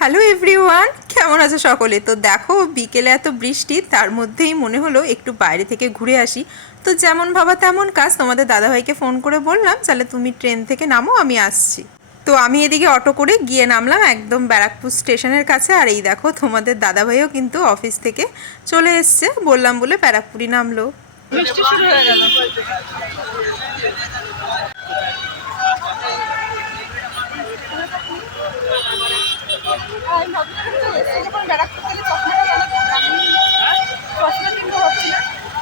Hello everyone কেমন আছো সকলে? তো দেখো, বিকেলে এত বৃষ্টি, তার মধ্যেই মনে হলো একটু বাইরে থেকে ঘুরে আসি। তো যেমন ভাবা তেমন কাজ, তোমাদের দাদাভাইকে ফোন করে বললাম, তাহলে তুমি ট্রেন থেকে নামো, আমি আসছি। তো আমি এদিকে অটো করে গিয়ে নামলাম একদম ব্যারাকপুর স্টেশনের কাছে, আর এই দেখো, তোমাদের দাদাভাইও কিন্তু অফিস থেকে চলে এসছে, বললাম বলে ব্যারাকপুরই নামলো।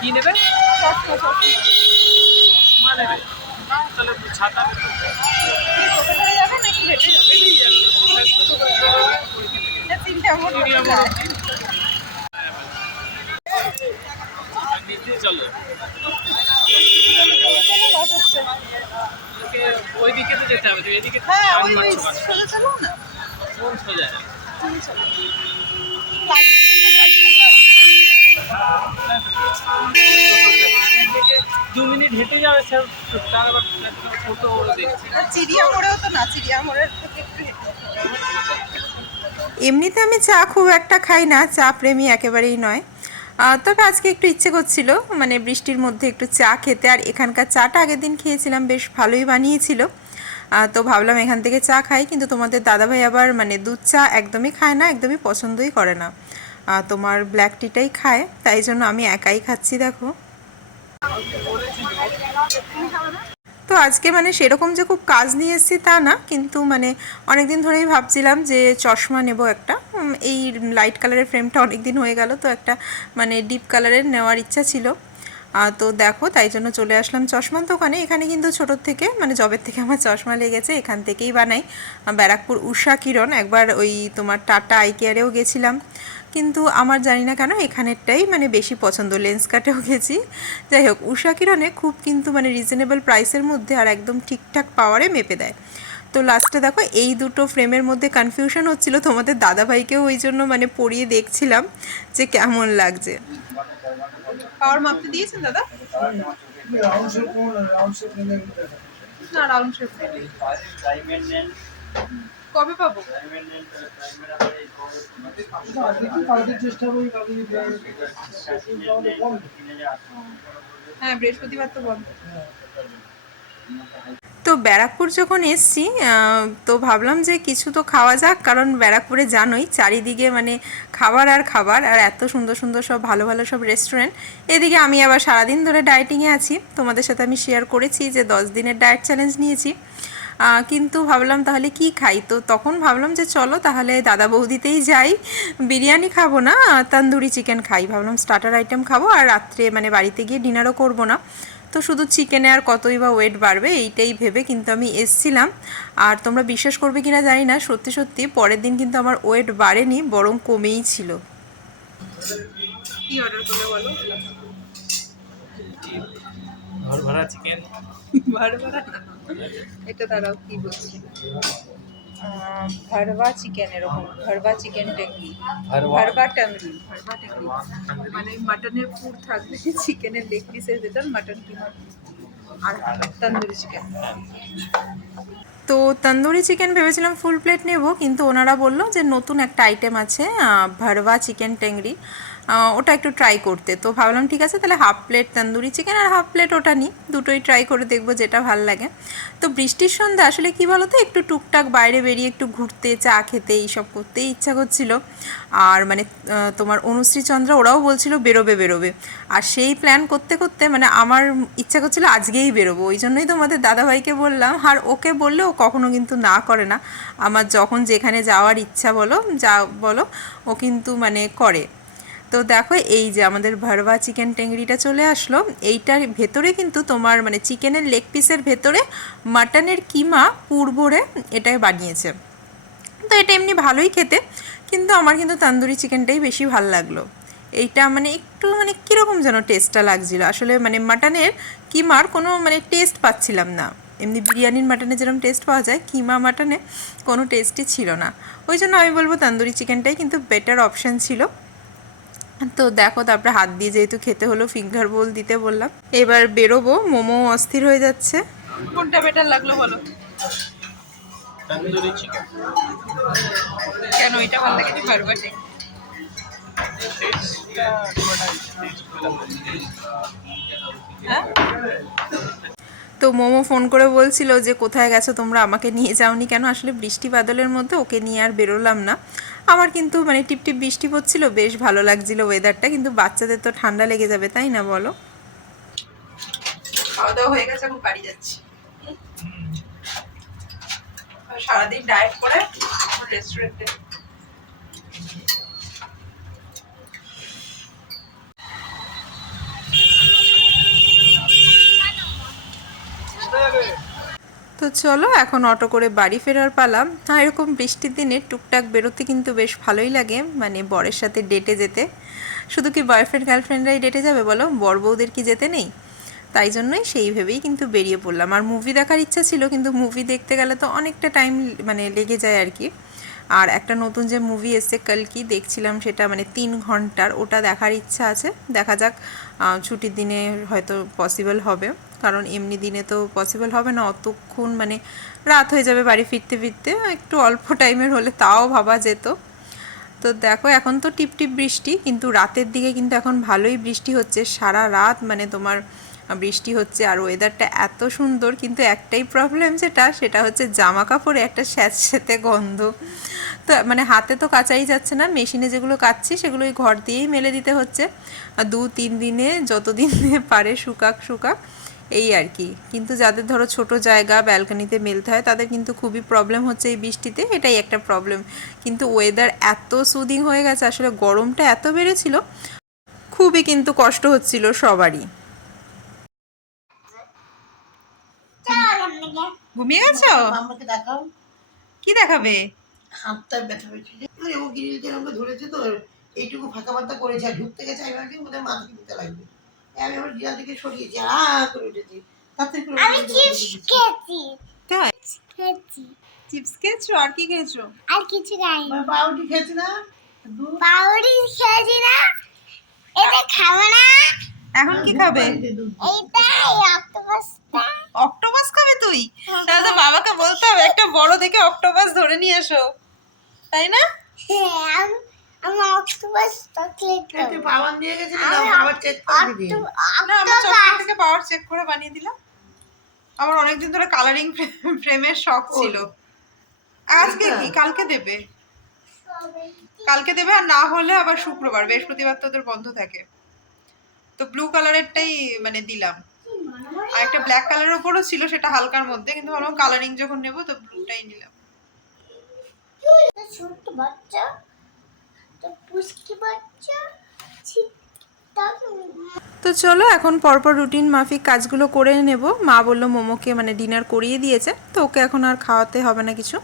কি নেবে? মা নেবে। তাহলে ছাতা চলো। ওইদিকে তো যেতে হবে তো এদিকে হ্যাঁ? সোজা চলো না। কোন সোজা এমনিতে আমি চা খুব একটা খাই না, চা প্রেমী একেবারেই নয়। তবে আজকে একটু ইচ্ছে করছিল মানে বৃষ্টির মধ্যে একটু চা খেতে, আর এখানকার চাটা আগের দিন খেয়েছিলাম, বেশ ভালোই বানিয়েছিল। তো ভাবলাম এখান থেকে চা খাই, কিন্তু তোমাদের দাদাভাই আবার মানে দুধ চা একদমই খায় না, একদমই পছন্দই করে না। তোমার ব্ল্যাক টিটাই খায়, তাই জন্য আমি একাই খাচ্ছি, দেখো। তো আজকে মানে সেরকম যে খুব কাজ নিয়ে এসেছি তা না, কিন্তু মানে অনেক দিন ধরেই ভাবছিলাম যে চশমা নেব একটা। এই লাইট কালারের ফ্রেমটা অনেক দিন হয়ে গেল, তো একটা মানে ডিপ কালারের নেওয়ার ইচ্ছা ছিল। তো দেখো, তাই জন্য চলে আসলাম চশমার দোকানে। এখানে কিন্তু ছোটোর থেকে মানে জবের থেকে আমার চশমা লেগেছে, এখান থেকেই বানাই। ব্যারাকপুর উষা কিরণ, একবার ওই তোমার টাটা আই কেয়ারেও গেছিলাম। কিন্তু আমার জানি না কেন, এখানেরটাই মানে বেশি পছন্দ, লেন্স কাটেও গেছি। যাই হোক, উষা কিরণে খুব কিন্তু মানে রিজনেবল প্রাইসের মধ্যে আর একদম ঠিকঠাক পাওয়ারে মেপে দেয়। তো লাস্টে দেখো, এই দুটো ফ্রেমের মধ্যে কনফিউশন হচ্ছিল, তোমাদের দাদাভাইকেও ওই জন্য মানে পরিয়ে দেখছিলাম যে কেমন লাগছে। পাওয়ার মাপতে দিয়েছেন দাদা? না রাউন্ড শেপ কবে পাবো? হ্যাঁ বৃহস্পতিবার তো বন্ধ। তো ব্যারাকপুর যখন এসছি তো ভাবলাম যে কিছু তো খাওয়া যাক, কারণ ব্যারাকপুরে জানোই চারিদিকে মানে খাবার আর খাবার, আর এত সুন্দর সুন্দর সব ভালো ভালো সব রেস্টুরেন্ট এদিকে আমি আবার সারাদিন ধরে ডায়েটিংয়ে আছি, তোমাদের সাথে আমি শেয়ার করেছি যে দশ দিনের ডায়েট চ্যালেঞ্জ নিয়েছি। কিন্তু ভাবলাম তাহলে কি খাই? তো তখন ভাবলাম যে চলো তাহলে দাদা বৌদিতেই যাই, বিরিয়ানি খাব না তন্দুরি চিকেন খাই। ভাবলাম স্টার্টার আইটেম খাব, আর রাত্রে মানে বাড়িতে গিয়ে ডিনারও করব না। তো শুধু চিকেনে আর কতই বা ওয়েট বাড়বে এইটাই ভেবে কিন্তু আমি এসছিলাম। আর তোমরা বিশ্বাস করবে কিনা জানি না সত্যি সত্যি পরের দিন কিন্তু আমার ওয়েট বাড়েনি বরং কমেই ছিল। কি অর্ডার করলে বলো? ঘর ভাড়া চিকেন ভারবা না এটা দাঁড়াও কি বলছি? ভারবা চিকেন এরকম ভারবা চিকেন টেংরি ভারবা টাংরি ভারবা টাংরি মানে মাটনের পুর থাকবে চিকেনের লেগ পিসের ভেতর মাটন কিমা আর তন্দুরি চিকেন তো তন্দুরি চিকেন ভেবেছিলাম ফুল প্লেট নেব কিন্তু ওনারা বলল যে নতুন একটা আইটেম আছে ভরবা চিকেন টেংরি ওটা একটু ট্রাই করতে। তো ভাবলাম, ঠিক আছে, তাহলে হাফ প্লেট তন্দুরি চিকেন আর হাফ প্লেট ওটা নিই। দুটোই ট্রাই করে দেখব যেটা ভালো লাগে। তো বৃষ্টির সন্ধ্যা আসলে কি বলো তো একটু টুকটাক বাইরে বেরিয়ে একটু ঘুরতে, চা খেতে, এইসব করতেই ইচ্ছা করছিল। আর মানে তোমার অনুশ্রী চন্দ্র ওরাও বলছিল, বেরোবে বেরোবে। আর সেই প্ল্যান করতে করতে মানে আমার ইচ্ছা করছিল আজকেই বেরোবো। ওই জন্যই তোমাদের দাদাভাইকে বললাম। আর ওকে বললে ও কখনো কিন্তু না করে না। আমার যখন যেখানে যাওয়ার ইচ্ছা বলো, যা বলো, ও কিন্তু মানে করে। তো দেখো, এই যে আমাদের ভরবা চিকেন টেংরিটা চলে আসলো। এইটার ভেতরে কিন্তু তোমার মানে চিকেনের লেগ পিসের ভেতরে মাটনের কিমা পুর ভরে এটাই বানিয়েছে। তো এটা এমনি ভালোই খেতে, কিন্তু আমার কিন্তু তান্দুরি চিকেনটাই বেশি ভালো লাগল। এইটা মানে একটু মানে কীরকম যেন টেস্টটা লাগছিল। আসলে মানে মাটনের কিমার কোনো মানে টেস্ট পাচ্ছিলাম না। এমনি বিরিয়ানির মাটনে যেরকম টেস্ট পাওয়া যায়, কিমা মাটনে কোনো টেস্টই ছিল না। ওই জন্য আমি বলব তান্দুরি চিকেনটাই কিন্তু বেটার অপশান ছিল। তো দেখো তারপরে হাত দিয়ে যেহেতু খেতে হলো ফিঙ্গার বোল দিতে বললাম। এবার বেরোবো মোমো অস্থির হয়ে যাচ্ছে। কোনটা বেটার লাগল বলো? তন্দুরি চিকেন কেন এটা ভালো লাগে হ্যাঁ? তো মোমো ফোন করে বলছিল যে কোথায় গেছো তোমরা? আমাকে নিয়ে যাওনি কেন? আসলে বৃষ্টি বাদলের মধ্যে ওকে নিয়ে আর বেরোলাম না। আমার কিন্তু মানে টিপ টিপ বৃষ্টি পড়ছিল বেশ ভালো লাগছিল ওয়েদারটা কিন্তু বাচ্চাদের তো ঠান্ডা লেগে যাবে তাই না বলো? খাওয়া দাওয়া হয়ে গেছে এখন বাড়ি যাচ্ছি। সারাদিন ডায়েট করে রেস্টুরেন্টে চলো, এখন অটো করে বাড়ি ফেরার পালাম আর এরকম বৃষ্টির দিনে টুকটাক বেরোতে কিন্তু বেশ ভালোই লাগে মানে বরের সাথে ডেটে যেতে। শুধু কি বয়ফ্রেন্ড গার্লফ্রেন্ডরাই ডেটে যাবে বলো? বর বউদের কি যেতে নেই? তাই জন্যই সেই ভেবেই কিন্তু বেরিয়ে পড়লাম। আর মুভি দেখার ইচ্ছা ছিল, কিন্তু মুভি দেখতে গেলে তো অনেকটা টাইম মানে লেগে যায় আর কি। আর একটা নতুন যে মুভি এসছে কালকি দেখছিলাম সেটা মানে তিন ঘণ্টার, ওটা দেখার ইচ্ছা আছে। দেখা যাক ছুটির দিনে হয়তো পসিবল হবে। কারণ এমনি দিনে তো পসিবল হবে না। অতক্ষণ মানে রাত হয়ে যাবে বাড়ি ফিরতে ফিরতে, একটু অল্প টাইমের হলে তাও ভাবা যেত। তো দেখো, এখন তো টিপ টিপ বৃষ্টি, কিন্তু রাতের দিকে কিন্তু এখন ভালোই বৃষ্টি হচ্ছে। সারা রাত মানে তোমার বৃষ্টি হচ্ছে আর ওয়েদারটা এত সুন্দর, কিন্তু একটাই প্রবলেম যেটা, সেটা হচ্ছে জামা কাপড়ে একটা স্যাঁতস্যাঁতে গন্ধ। তো মানে হাতে তো কাচাই যাচ্ছে না মেশিনে যেগুলো কাচ্ছি সেগুলো ওই ঘর দিয়েই মেলে দিতে হচ্ছে। আর দু তিন দিনে যতদিন পারে শুকাক শুকাক। এই আর কি। কিন্তু যাদের ধরো ছোট জায়গা ব্যালকনিতে মেলতে হয়, তাদের কিন্তু খুবই প্রবলেম হচ্ছে এই বৃষ্টিতে। এটাই একটা প্রবলেম কিন্তু ওয়েদার এত সুদিং হয়ে গেছে, আসলে গরমটা এত বেড়েছিল, খুবই কিন্তু কষ্ট হচ্ছিল সবারই। ঘুমিয়ে গেছো? কি দেখাবে? হাতটা ব্যথা হয়েছিল ও গ্রিল যেরকম ধরেছে তো, এইটুকু ফাঁকা করেছে, আর ঢুকতে গেছে, আমি ভাবছি দিতে লাগবে। আমি সরিয়েছি আ করে উঠেছি। তাতে করে আমি চিপস খেয়েছি। তাই? খেয়েছি। চিপস খেয়েছো? আর কি খেয়েছো? আর কিছু খাইনি। পাউডি খেয়েছি না? দুধ পাউরি খেয়েছি না। এটা খাব না। এখন কি খাবে? দুধ এইটা এই অক্টোপাসটা। অক্টোপাস খাবে তুই? তাহলে তো বাবাকে বলতে হবে একটা বড় দেখে অক্টোপাস ধরে নিয়ে এসো। তাই না? হ্যাঁ আমি আমি অক্টোপাস চকলেট তুই পাওয়ার দিয়ে গেছিলি না আমি চেক করে দিবি। না আমার চকলেট থেকে পাওয়ার চেক করে বানিয়ে দিলাম। আমার অনেকদিন ধরে কালারিং ফ্রেমের শখ ছিল। আজকে কি? কালকে দেবে। কালকে দেবে আর না হলে আবার শুক্রবার বৃহস্পতিবার তো ওদের বন্ধ থাকে। তো ব্লু কালারেরটাই মানে দিলাম। আর একটা ব্ল্যাক কালারের ওপরও ছিল সেটা হালকার মধ্যে কিন্তু ভাবলাম কালারিং যখন নেব তো ব্লুটাই নিলাম। ছোট্ট বাচ্চা। তো চলো, এখন পরপর রুটিন মাফিক কাজগুলো করে নেব। মা বলল, মোমোকে মানে ডিনার করিয়ে দিয়েছে, তো ওকে এখন আর খাওয়াতে হবে না কিছু।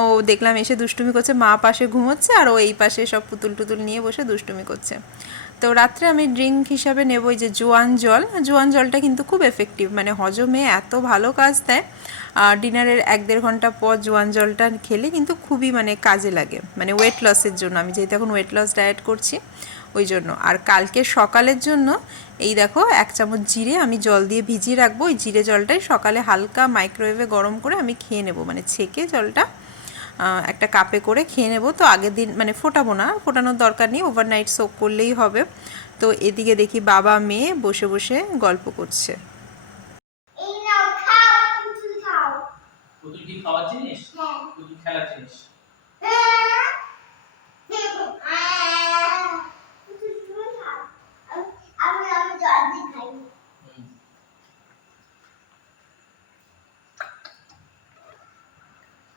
ও দেখলাম এসে দুষ্টুমি করছে, মা পাশে ঘুমোচ্ছে, আর ও এই পাশে সব পুতুল টুতুল নিয়ে বসে দুষ্টুমি করছে। তো রাত্রে আমি ড্রিঙ্ক হিসাবে নেব ওই যে জোয়ান জল। জোয়ান জলটা কিন্তু খুব এফেক্টিভ মানে হজমে এত ভালো কাজ দেয়। আর ডিনারের এক দেড় ঘণ্টা পর জোয়ান জলটা খেলে কিন্তু খুবই মানে কাজে লাগে মানে ওয়েট লসের জন্য। আমি যেহেতু এখন ওয়েট লস ডায়েট করছি, ওই জন্য। আর কালকে সকালের জন্য এই দেখো, এক চামচ জিরে আমি জল দিয়ে ভিজিয়ে রাখব। ওই জিরে জলটাই সকালে হালকা মাইক্রোওয়েভে গরম করে আমি খেয়ে নেব। মানে ছেঁকে জলটা একটা কাপে করে খেয়ে নেব। তো আগের দিন মানে ফোটাবো না ফোটানোর দরকার নেই ওভারনাইট সোক করলেই হবে। তো এদিকে দেখি বাবা মেয়ে বসে বসে গল্প করছে। এই নাও খাও পুতুল খাও পুতুল কি খাওয়ার জিনিস হ্যাঁ পুতুল খেলার জিনিস পুতুল তুমি খাও আমি আমি জলদি খাই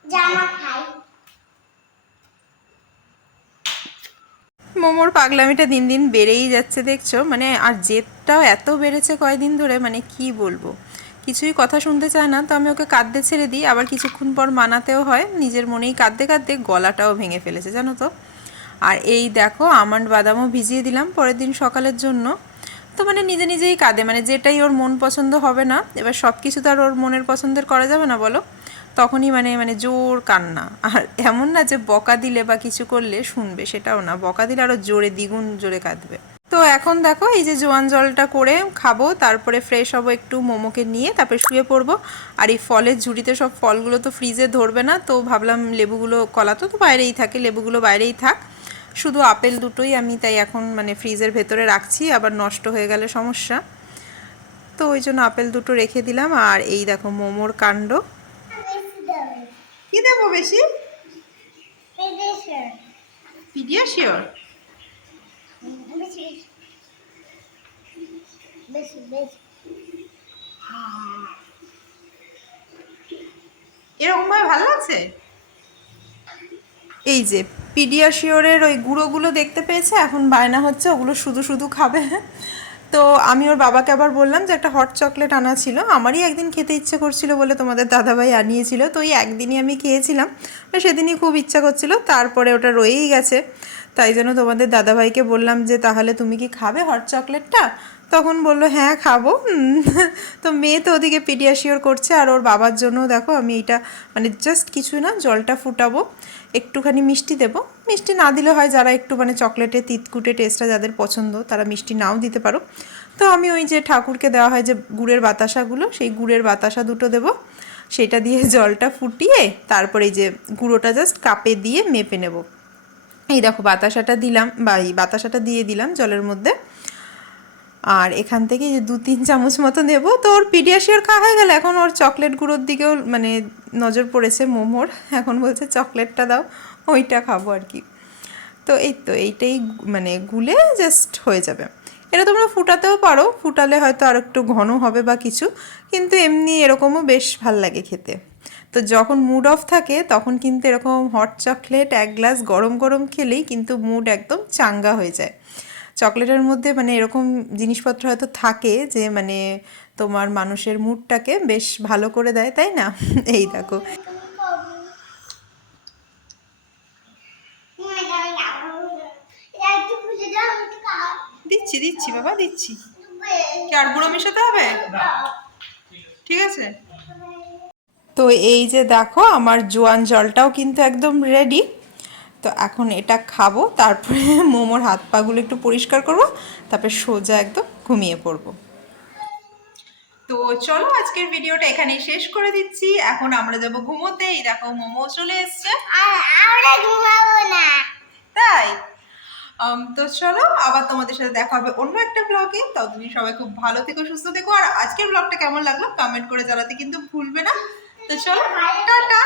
জামা খাই মোমোর পাগলামিটা দিন দিন বেড়েই যাচ্ছে, দেখছ? মানে আর জেদটাও এত বেড়েছে কয়দিন ধরে মানে কি বলব? কিছুই কথা শুনতে চায় না, তো আমি ওকে কাঁদতে ছেড়ে দিই। আবার কিছুক্ষণ পর মানাতেও হয়, নিজের মনেই কাঁদতে কাঁদতে গলাটাও ভেঙে ফেলেছে, জানো তো? আর এই দেখো, আমন্ড বাদামও ভিজিয়ে দিলাম পরের দিন সকালের জন্য। তো মানে নিজে নিজেই কাঁদে মানে যেটাই ওর মন পছন্দ হবে না, এবার সব কিছু তো আর ওর মনের পছন্দের করা যাবে না, বলো? তখনই মানে মানে জোর কান্না। আর এমন না যে বকা দিলে বা কিছু করলে শুনবে, সেটাও না। বকা দিলে আরও জোরে, দ্বিগুণ জোরে কাঁদবে। তো এখন দেখো, এই যে জোয়ান জলটা করে খাব, তারপরে ফ্রেশ হব একটু মোমোকে নিয়ে, তারপরে শুয়ে পড়ব। আর এই ফলের ঝুড়িতে সব ফলগুলো তো ফ্রিজে ধরবে না, তো ভাবলাম লেবুগুলো কলা তো তো বাইরেই থাকে, লেবুগুলো বাইরেই থাক। শুধু আপেল দুটোই আমি তাই এখন মানে ফ্রিজের ভেতরে রাখছি, আবার নষ্ট হয়ে গেলে সমস্যা। তো ওই জন্য আপেল দুটো রেখে দিলাম। আর এই দেখো মোমোর কাণ্ড। কি দেবো বেশি? পিডিয়াশিওর এরকমভাবে ভালো লাগছে এই যে পিডিয়াশিওরের ওই গুঁড়োগুলো দেখতে পেয়েছে? এখন বায়না হচ্ছে ওগুলো শুধু শুধু খাবে। তো আমি ওর বাবাকে আবার বললাম যে একটা হট চকলেট আনা ছিল। আমারই একদিন খেতে ইচ্ছে করছিল বলে তোমাদের দাদাভাই আনিয়েছিল। তো ওই একদিনই আমি খেয়েছিলাম। সেদিনই খুব ইচ্ছা করছিল। তারপরে ওটা রয়েই গেছে। তাই জন্য তোমাদের দাদাভাইকে বললাম যে, তাহলে তুমি কি খাবে হট চকলেটটা তখন বলল হ্যাঁ খাব। তো মেয়ে তো ওদিকে পিডিয়াশিওর করছে। আর ওর বাবার জন্য দেখো, আমি এটা মানে জাস্ট কিছু না, জলটা ফুটাবো। একটুখানি মিষ্টি দেবো। মিষ্টি না দিলে হয় যারা একটু মানে চকলেটের তিতকুটে টেস্টটা যাদের পছন্দ, তারা মিষ্টি নাও দিতে পারো। তো আমি ওই যে ঠাকুরকে দেওয়া হয় যে গুড়ের বাতাসাগুলো, সেই গুড়ের বাতাসা দুটো দেবো। সেটা দিয়ে জলটা ফুটিয়ে তারপরে এই যে গুঁড়োটা জাস্ট কাপে দিয়ে মেপে নেব। এই দেখো বাতাসাটা দিলাম বা এই বাতাসাটা দিয়ে দিলাম জলের মধ্যে। আর এখান থেকে যে দু তিন চামচ মতো নেব। তো ওর পিডিয়াশিওর খাওয়া হয়ে গেল। এখন ওর চকলেট গুঁড়োর দিকেও মানে নজর পড়েছে মোমোর। এখন বলছে চকলেটটা দাও, ওইটা খাব আর কি। তো এই তো এইটাই মানে গুলে জাস্ট হয়ে যাবে। এটা তোমরা ফুটাতেও পারো। ফুটালে হয়তো আর একটু ঘন হবে বা কিছু, কিন্তু এমনি এরকমও বেশ ভালো লাগে খেতে। তো যখন মুড অফ থাকে, তখন কিন্তু এরকম হট চকলেট এক গ্লাস গরম গরম খেলেই কিন্তু মুড একদম চাঙ্গা হয়ে যায়। চকলেটের মধ্যে মানে এরকম জিনিসপত্র হয়তো থাকে যে মানে তোমার মানুষের মুডটাকে বেশ ভালো করে দেয়, তাই না? এই দেখো। দিচ্ছি দিচ্ছি বাবা, দিচ্ছি। কি, আর গুঁড়ো মেশাতে হবে? ঠিক আছে। তো এই যে দেখো, আমার জোয়ান জলটাও কিন্তু একদম রেডি তো এখন এটা খাব তারপরে মোমোর হাত পাগুলো একটু পরিষ্কার করব তারপরে সোজা একদম ঘুমিয়ে পড়ব। তো চলো আজকের ভিডিওটা এখানেই শেষ করে দিচ্ছি এখন আমরা যাব ঘুমোতে এই দেখো মোমো চলে এসছে। তাই? তো চলো আবার তোমাদের সাথে দেখা হবে অন্য একটা ব্লগে ততদিন সবাই খুব ভালো থেকো সুস্থ থেকো। আর আজকের ব্লগটা কেমন লাগল? কমেন্ট করে জানাতে কিন্তু ভুলবে না। তো চলো টাটা!